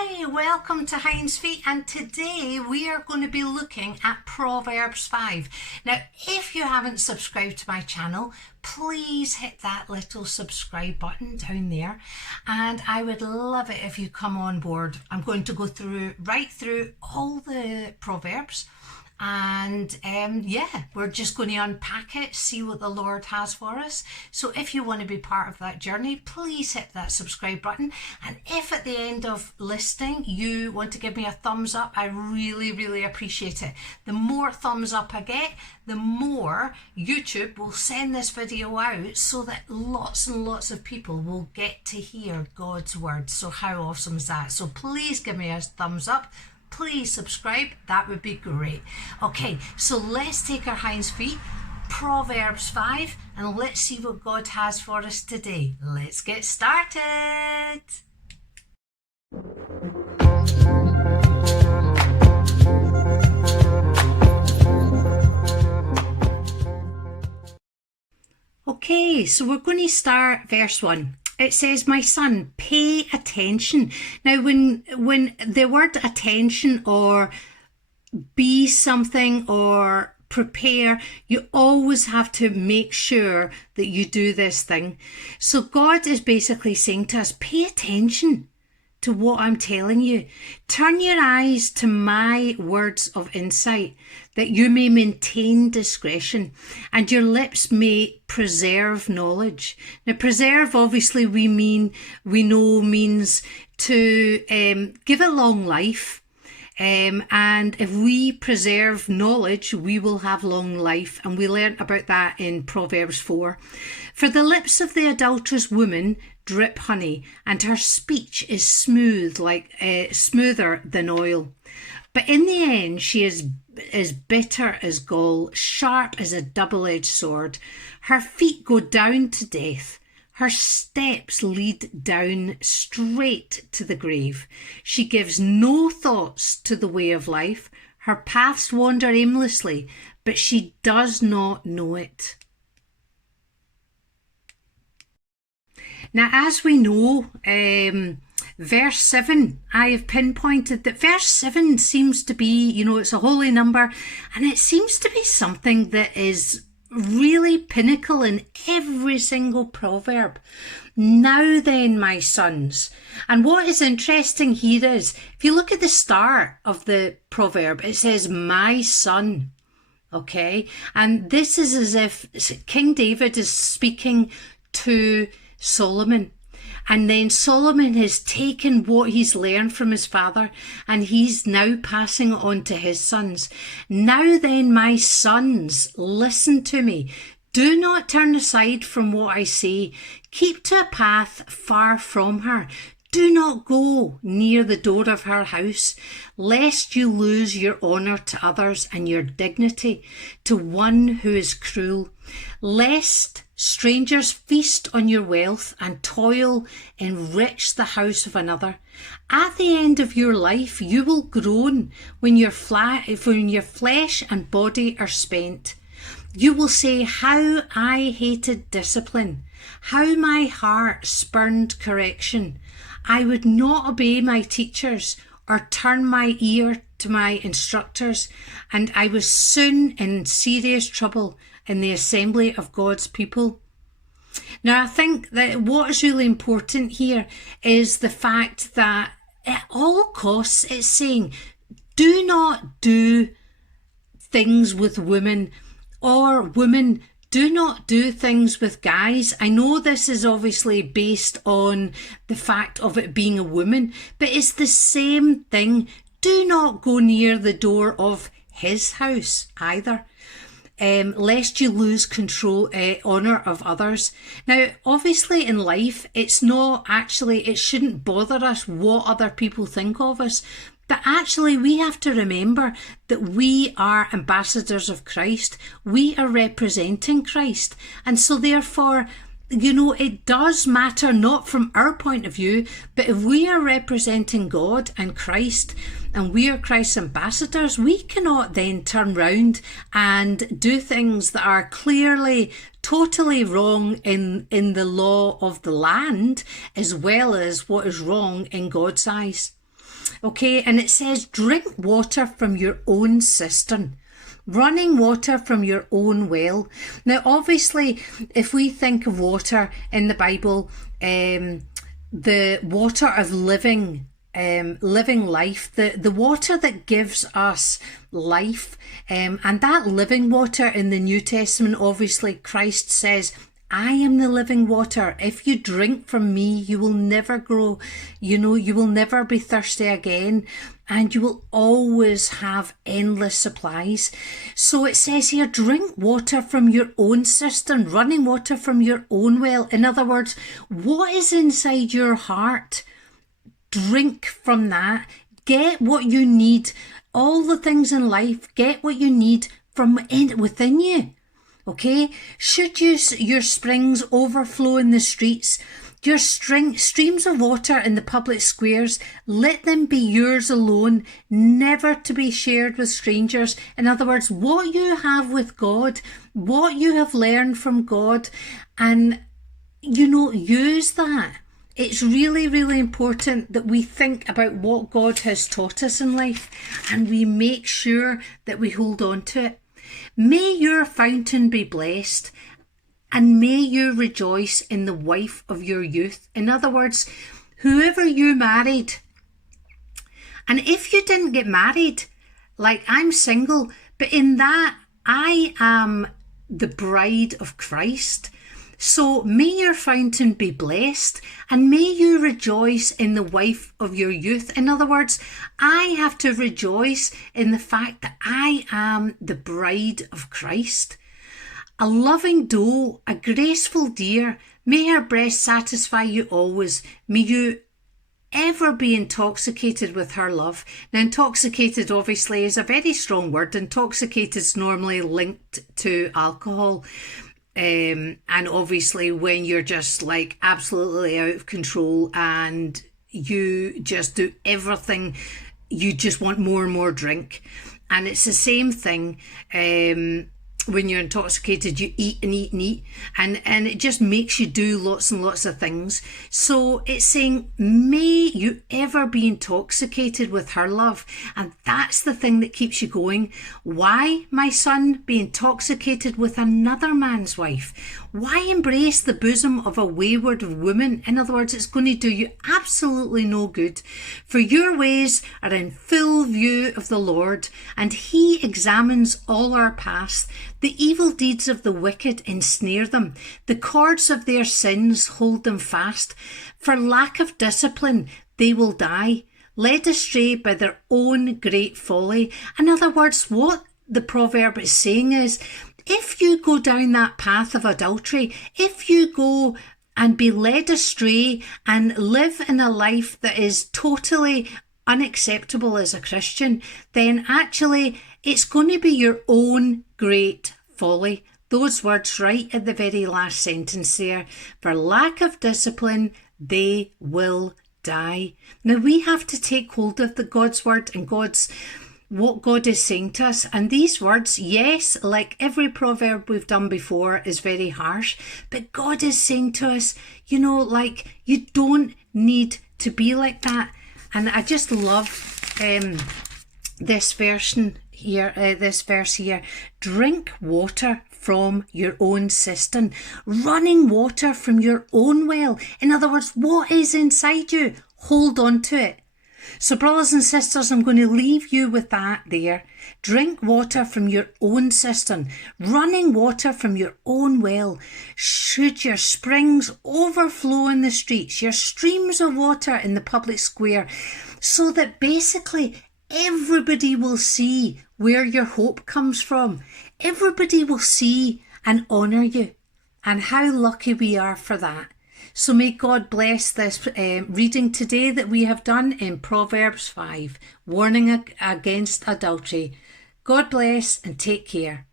Hi, welcome to Hind's Feet, and today we are going to be looking at Proverbs 5. Now, if you haven't subscribed to my channel, please hit that little subscribe button down there, and I would love it if you come on board. I'm going to go right through all the Proverbs, and we're just going to unpack it, see what the Lord has for us. So if you want to be part of that journey, please hit that subscribe button. And if at the end of listening you want to give me a thumbs up, I really appreciate it. The more thumbs up I get, the more YouTube will send this video out so that lots and lots of people will get to hear God's word. So how awesome is that? So please give me a thumbs up. Please subscribe, that would be great. Okay, so let's take our hinds feet, Proverbs 5, and let's see what God has for us today. Let's get started. Okay, so we're going to start verse 1. It says, my son, pay attention. Now, when the word attention or be something or prepare, you always have to make sure that you do this thing. So God is basically saying to us, pay attention to what I'm telling you. Turn your eyes to my words of insight, that you may maintain discretion and your lips may preserve knowledge. Now, preserve, obviously, we know means to give it long life. And if we preserve knowledge, we will have long life. And we learnt about that in Proverbs 4. For the lips of the adulterous woman drip honey, and her speech is smoother than oil. But in the end, she is bitter as gall, sharp as a double-edged sword. Her feet go down to death. Her steps lead down straight to the grave. She gives no thoughts to the way of life. Her paths wander aimlessly, but she does not know it. Now, as we know, verse 7, I have pinpointed that verse 7 seems to be, it's a holy number, and it seems to be something that is really pinnacle in every single proverb. Now then, my sons. And what is interesting here is, if you look at the start of the proverb, it says, my son. Okay, and this is as if King David is speaking to Solomon. And then Solomon has taken what he's learned from his father and he's now passing it on to his sons. Now then, my sons, listen to me. Do not turn aside from what I say. Keep to a path far from her. Do not go near the door of her house, lest you lose your honour to others and your dignity to one who is cruel, lest strangers feast on your wealth and toil enrich the house of another. At the end of your life, you will groan when your flesh and body are spent. You will say, how I hated discipline, how my heart spurned correction. I would not obey my teachers or turn my ear to my instructors, and I was soon in serious trouble in the assembly of God's people. Now, I think that what is really important here is the fact that at all costs, it's saying, do not do things with women, or women, do not do things with guys. I know this is obviously based on the fact of it being a woman, but it's the same thing. Do not go near the door of his house either, lest you lose control, honour of others. Now, obviously in life, it shouldn't bother us what other people think of us. But actually, we have to remember that we are ambassadors of Christ. We are representing Christ. And so therefore, it does matter, not from our point of view, but if we are representing God and Christ and we are Christ's ambassadors, we cannot then turn round and do things that are clearly totally wrong in the law of the land, as well as what is wrong in God's eyes. Okay, and it says, drink water from your own cistern, running water from your own well. Now, obviously, if we think of water in the Bible, the water of living life, the water that gives us life, and that living water in the New Testament, obviously, Christ says, I am the living water. If you drink from me, you will never grow, you will never be thirsty again, and you will always have endless supplies. So it says here, drink water from your own cistern, running water from your own well. In other words, what is inside your heart? Drink from that. Get what you need. All the things in life, get what you need from within you. Okay, should your springs overflow in the streets, your streams of water in the public squares, let them be yours alone, never to be shared with strangers. In other words, what you have with God, what you have learned from God, and use that. It's really, really important that we think about what God has taught us in life, and we make sure that we hold on to it. May your fountain be blessed, and may you rejoice in the wife of your youth. In other words, whoever you married, and if you didn't get married, like I'm single, but in that I am the bride of Christ. So may your fountain be blessed, and may you rejoice in the wife of your youth. In other words, I have to rejoice in the fact that I am the bride of Christ. A loving doe, a graceful deer, may her breast satisfy you always. May you ever be intoxicated with her love. Now, intoxicated obviously is a very strong word. Intoxicated is normally linked to alcohol. And obviously when you're just like absolutely out of control and you just do everything, you just want more and more drink. And it's the same thing when you're intoxicated, you eat and eat and eat, and it just makes you do lots and lots of things. So it's saying, may you ever be intoxicated with her love. And that's the thing that keeps you going. Why, my son, be intoxicated with another man's wife? Why embrace the bosom of a wayward woman? In other words, it's going to do you absolutely no good. For your ways are in full view of the Lord, and he examines all our paths. The evil deeds of the wicked ensnare them. The cords of their sins hold them fast. For lack of discipline, they will die, led astray by their own great folly. In other words, what the proverb is saying is, if you go down that path of adultery, if you go and be led astray and live in a life that is totally unacceptable as a Christian, then actually it's going to be your own great folly. Those words right at the very last sentence there. For lack of discipline, they will die. Now we have to take hold of God's word and what God is saying to us. And these words, yes, like every proverb we've done before, is very harsh, but God is saying to us, you don't need to be like that. And I just love this verse here. Drink water from your own cistern, running water from your own well. In other words, what is inside you? Hold on to it. So brothers and sisters, I'm going to leave you with that there. Drink water from your own cistern, running water from your own well. Should your springs overflow in the streets, your streams of water in the public square, so that basically everybody will see where your hope comes from. Everybody will see and honour you. And how lucky we are for that. So may God bless this reading today that we have done in Proverbs 5, warning against adultery. God bless and take care.